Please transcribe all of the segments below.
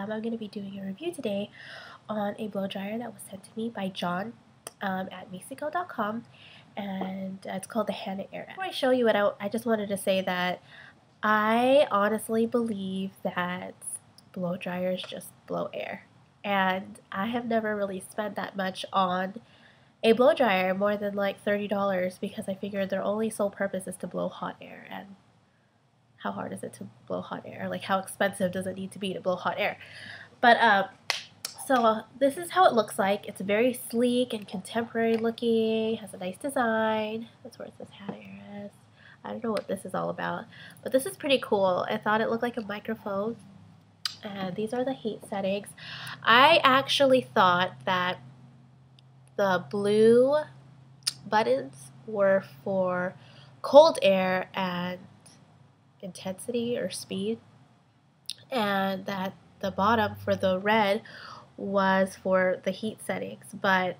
I'm going to be doing a review today on a blow dryer that was sent to me by John at misikko.com, and it's called the Hana Air. Before I show you it out, I just wanted to say that I honestly believe that blow dryers just blow air, and I have never really spent that much on a blow dryer, more than like $30, because I figured their only sole purpose is to blow hot air. And how hard is it to blow hot air? Like, how expensive does it need to be to blow hot air? But so this is how it looks like. It's very sleek and contemporary looking. Has a nice design. That's where it says Hana Air. I don't know what this is all about, but this is pretty cool. I thought it looked like a microphone. And these are the heat settings. I actually thought that the blue buttons were for cold air and intensity or speed, and that the bottom for the red was for the heat settings, but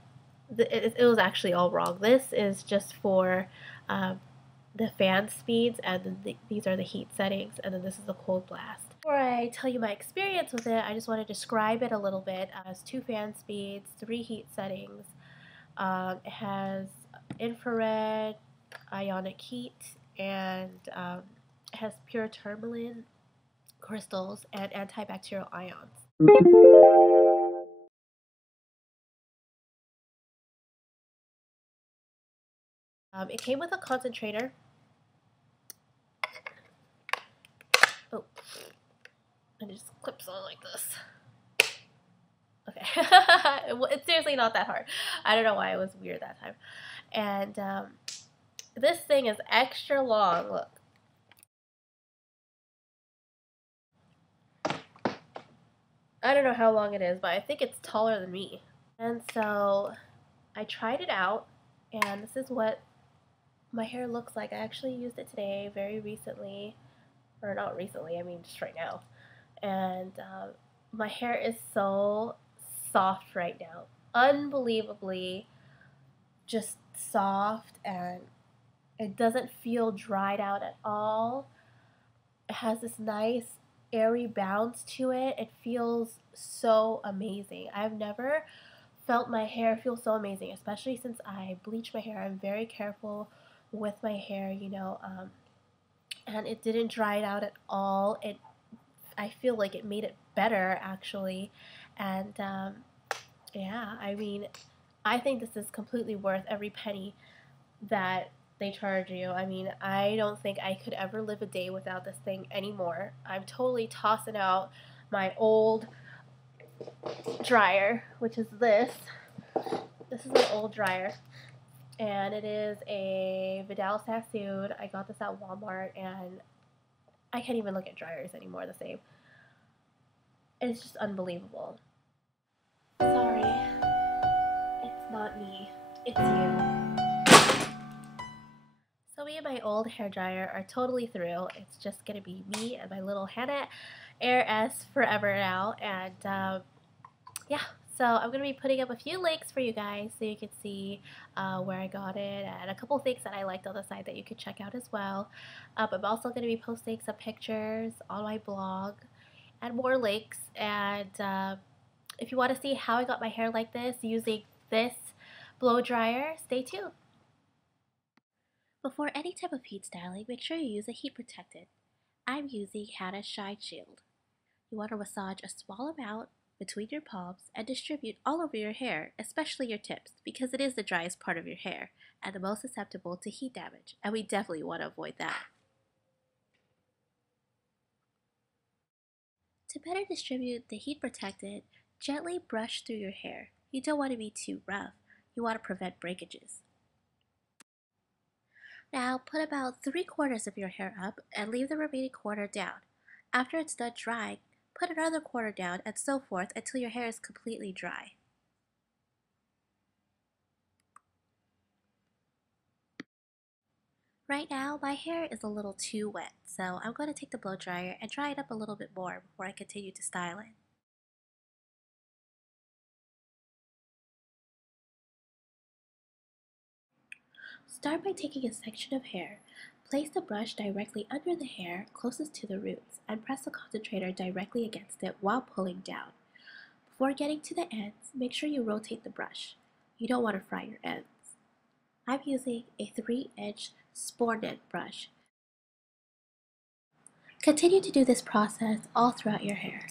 it was actually all wrong. This is just for the fan speeds, and then these are the heat settings, and then this is the cold blast. Before I tell you my experience with it, I just want to describe it a little bit. It has 2 fan speeds, 3 heat settings. It has infrared, ionic heat, and it has pure tourmaline crystals and antibacterial ions. It came with a concentrator. Oh, and it just clips on like this. Okay, it's seriously not that hard. I don't know why it was weird that time. And this thing is extra long. Look. I don't know how long it is, but I think it's taller than me. And so I tried it out, and this is what my hair looks like. I actually used it today, very recently, or not recently, I mean just right now. And my hair is so soft right now, unbelievably just soft, and it doesn't feel dried out at all. It has this nice airy bounce to it. It feels so amazing. I've never felt my hair feel so amazing, especially since I bleach my hair. I'm very careful with my hair, you know, and it didn't dry it out at all. I feel like it made it better, actually. And yeah, I mean, I think this is completely worth every penny that they charge you. I mean, I don't think I could ever live a day without this thing anymore. I'm totally tossing out my old dryer, which is this. This is my old dryer, and it is a Vidal Sassoon. I got this at Walmart, and I can't even look at dryers anymore the same. It's just unbelievable. Sorry, it's not me, it's you. So me and my old hairdryer are totally through. It's just gonna be me and my little Hana Air S forever now. And yeah, so I'm gonna be putting up a few links for you guys so you can see where I got it, and a couple things that I liked on the site that you could check out as well. I'm also gonna be posting some pictures on my blog and more links. And if you want to see how I got my hair like this using this blow dryer, stay tuned. Before any type of heat styling, make sure you use a heat protectant. I'm using Hana Shine Shield. You want to massage a small amount between your palms and distribute all over your hair, especially your tips, because it is the driest part of your hair and the most susceptible to heat damage, and we definitely want to avoid that. To better distribute the heat protectant, gently brush through your hair. You don't want to be too rough. You want to prevent breakages. Now put about 3/4 of your hair up and leave the remaining quarter down. After it's done drying, put another quarter down, and so forth until your hair is completely dry. Right now, my hair is a little too wet, so I'm going to take the blow dryer and dry it up a little bit more before I continue to style it. Start by taking a section of hair, Place the brush directly under the hair closest to the roots and press the concentrator directly against it while pulling down. Before getting to the ends, make sure you rotate the brush. You don't want to fry your ends. I'm using a 3-inch Spornet brush. Continue to do this process all throughout your hair.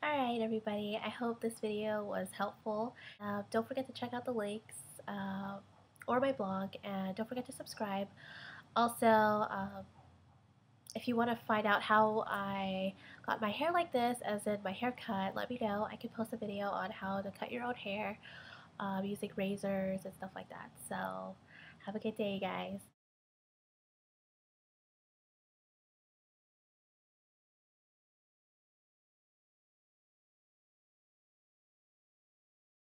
Alright everybody, I hope this video was helpful. Don't forget to check out the links or my blog, and don't forget to subscribe. Also, if you want to find out how I got my hair like this, as in my haircut, let me know. I can post a video on how to cut your own hair using razors and stuff like that. So have a good day, guys.